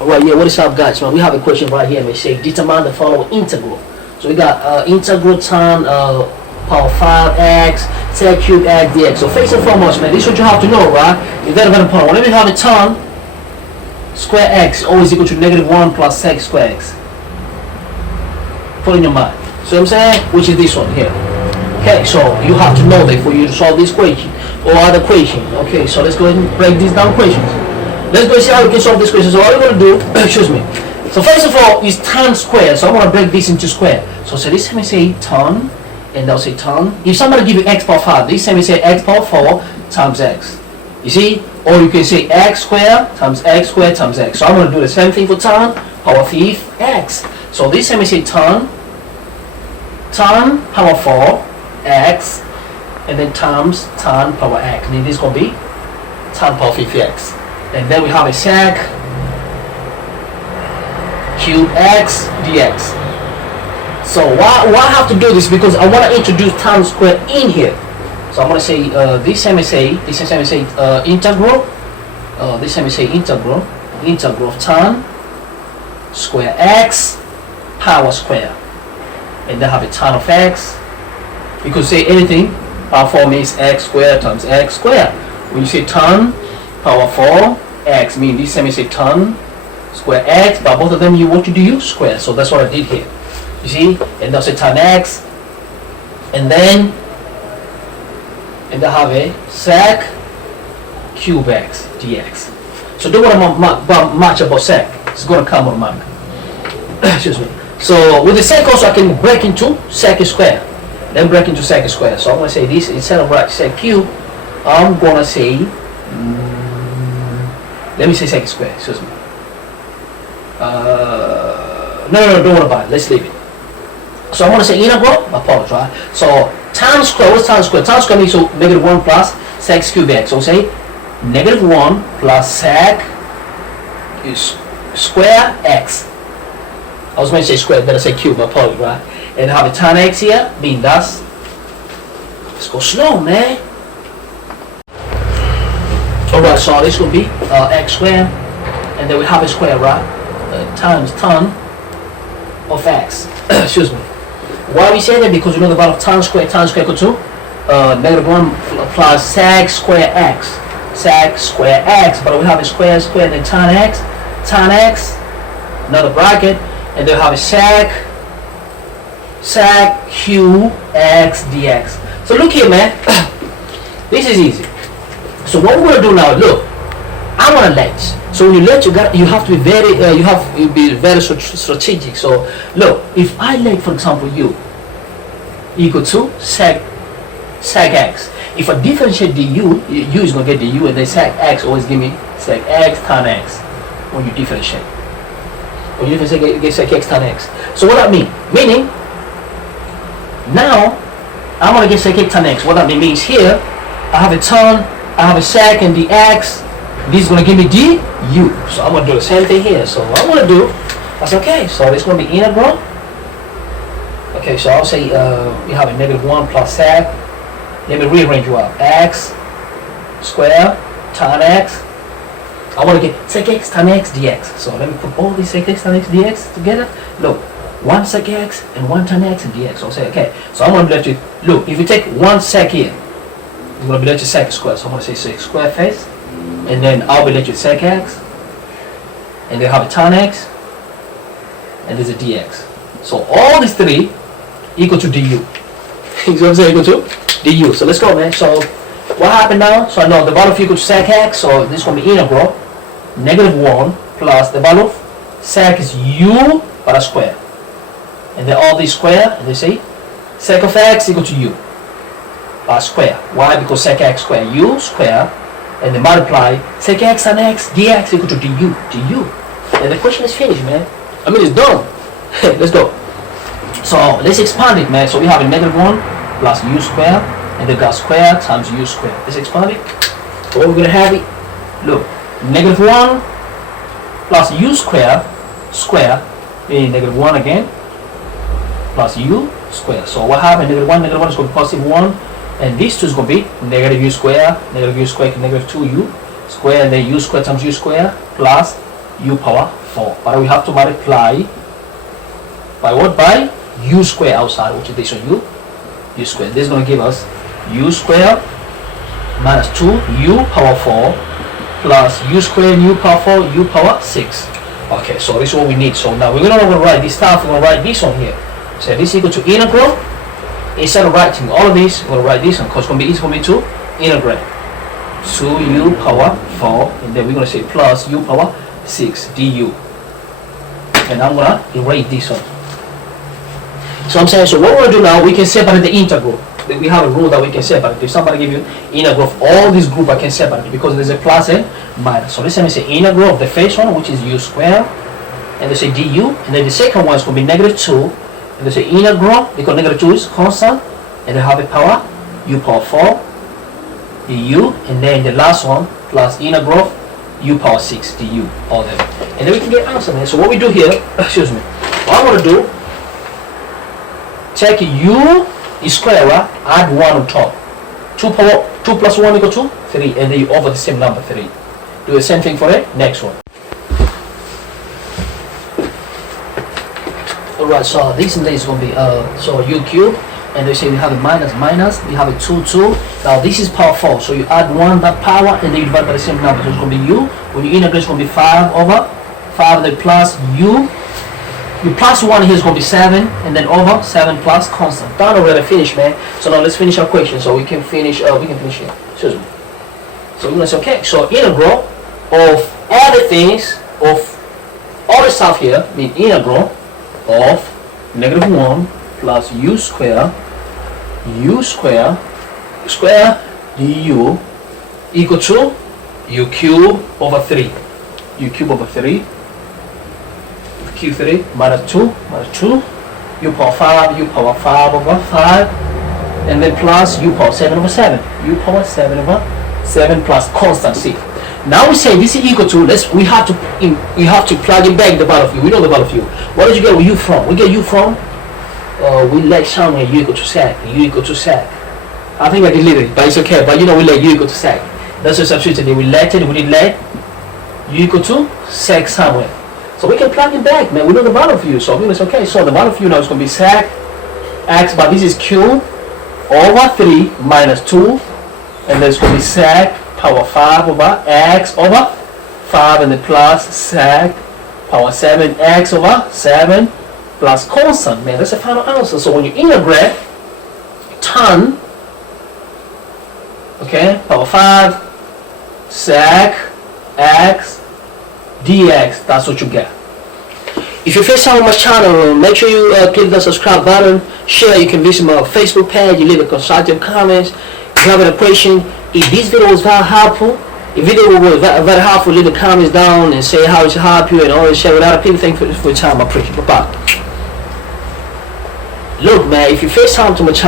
Alright, yeah, what is up guys, man? We have a question right here, man. Say determine the following integral. So we got integral tan power 5x sec cube x dx. So first and foremost, man, this is what you have to know, right? It's very important. Whenever you have a tan square x always equal to -1 plus sec square x. Put in your mind. So what I'm saying, which is this one here. Okay, so you have to know that for you to solve this equation or other equation. Okay, so let's go ahead and break these down equations. Let's go see how we can solve this question. So all you're going to do, excuse me. So first of all is tan squared. So I'm going to break this into square. So this time we say tan, and they'll say tan. If somebody give you x power 5, this time we say x power 4 times x. You see? Or you can say x squared times x squared times x. So I'm going to do the same thing for tan power 5 x. So this time we say tan power 4 x, and then times tan power x. And then this is going to be tan power 5 x. And then we have a sec cube x dx. So why I have to do this? Because I want to introduce tan square in here. So I'm going to say this time I say integral. This time I say integral of tan square x power square, and then have a tan of x. You could say anything. Power 4 means x squared times x squared. When you say tan power 4 x, mean this time you say tan square x, but both of them you want to do square. So that's what I did here. You see, and that's a tan x, and then have a sec cube x dx. So don't want to much about sec. It's going to come on mark. Excuse me. So with the sec also I can break into sec square, then break into sec square. So I'm going to say this instead of write sec cube, I'm going to say let me say sec square, excuse me. No, don't worry about it. Let's leave it. So I'm going to say integral, apologize. So tan square, what's tan square? Tan square means so -1 plus sec cube x. So say -1 plus sec square x. I was going to say square, better say cube, apologize, right? And have a tan x here, being that's. Let's go slow, man. Alright, so this will be x squared, and then we have a square, right? Times tan of x. Excuse me. Why we say that? Because you know the value of tan square equal to -1 plus sec square x. Sec square x, but we have a square, and then tan x, another bracket, and then we have a sec cube x dx. So look here, man. This is easy. So what we're gonna do now? Look, I want to let. So when you let, you have to be very strategic. So look, if I let, for example, u equal to sec x. If I differentiate the u is gonna get the u, and then sec x always give me sec x tan x. When you differentiate, you get sec x tan x. So what that mean? Meaning now I'm gonna get sec x tan x. What that means here, I have a tan, I have a sec, and the x. This is going to give me du. So I'm going to do the same thing here. So what I'm going to do, that's okay. So it's going to be integral. Okay, so I'll say we have a -1 plus sec. Let me rearrange you up. X square tan x. I want to get sec x tan x dx. So let me put all these sec x tan x dx together. Look, 1 sec x and 1 tan x and dx. So I'll say, okay. So I'm going to be left with, look, if you take 1 sec here, it's going to be left with sec square. So I'm going to say sec square first. And then I'll be left with sec x, and they have a tan x, and there's a dx. So all these three equal to du. You know what I'm saying? Equal to du. So let's go, man. So what happened now? So I know the value of equal to sec x, so this is going to be integral -1 plus the value of sec is u but a square. And then all these square, and they say sec of x equal to u by square. Why? Because sec x square, u square, and then multiply sec x and x dx equal to du. And the question is finished, man. I mean, it's done. Let's go. So let's expand it, man. So we have a -1 plus u square, and then got square times u square. Let's expand it. So what we're gonna have it. Look, -1 plus u square, meaning -1 again, plus u square. So what happened? -1 is going to be +1. And this 2 is going to be negative u square, negative 2u square, and then u square times u square plus u power 4. But we have to multiply by what? By u square outside, which is this one, u square. This is going to give us u square minus 2 u power 4 plus u square u power 4 u power 6. Okay, so this is what we need. So now we're going to write this stuff. We're going to write this one here. So this is equal to integral. Instead of writing all of this, we're going to write this one because it's going to be to integrate 2u power 4, and then we're going to say plus u power 6 du. And I'm going to erase this one. So I'm saying, so what we're going to do now, we can separate the integral. We have a rule that we can separate. If somebody give you integral of all this group, I can separate it because there's a plus and minus. So let's say integral of the first one, which is u square, and they say du, and then the second one is going to be negative 2, and they say integral because negative 2 is constant, and they have a power u power 4 du, and then the last one plus integral u power 6 du, all that, and then we can get answer, man. So what we do here, excuse me, what I'm going to do, take u is square, right? Add 1 on top. 2 plus 1 equal to 3, and then you over the same number 3. Do the same thing for the next one. Alright, so this and this is going to be so u cube, and they say we have a minus, we have a 2. Now this is power 4, so you add 1 that power, and then you divide by the same number. So it's going to be u. When you integrate, it's going to be 5 over 5, then plus u. You plus 1 here is going to be 7, and then over 7 plus constant. Done already, finished, man. So now let's finish our question. So we can finish here. Excuse me. So we're going to say, okay, so integral of all the things, of all the stuff here, mean integral of negative 1 plus u square du equal to u cube over 3. U cube over 3. Q3 minus 2, u power 5 over 5, and then plus u power 7 over 7, u power 7 over 7 plus constant C. Now we say this is equal to, we have to plug it back the value of u. We know the value of u. What did you get u from? We get u from, we let somewhere u equal to sec, I think I deleted it, but it's okay, but you know we let u equal to sec. That's a substitute. We let u equal to sec somewhere. So we can plug it back, man. We know the value of u. So it's okay. So the value of u now is going to be sec x, but this is cube over 3 minus 2, and then it's going to be sec power 5 over x over 5, and then plus sec power 7x over 7 plus constant, man. That's the final answer. So when you integrate, tan, okay, power 5 sec x dx, that's what you get. If you're first time on my channel, make sure you click the subscribe button, share. You can visit my Facebook page, you leave a constructive comments. If you have an question, if this video was very helpful, leave the comments down and say how it helped you and always share with other people. Thank you for your time. I appreciate it. Bye-bye. Look, man, if you're first time to my channel,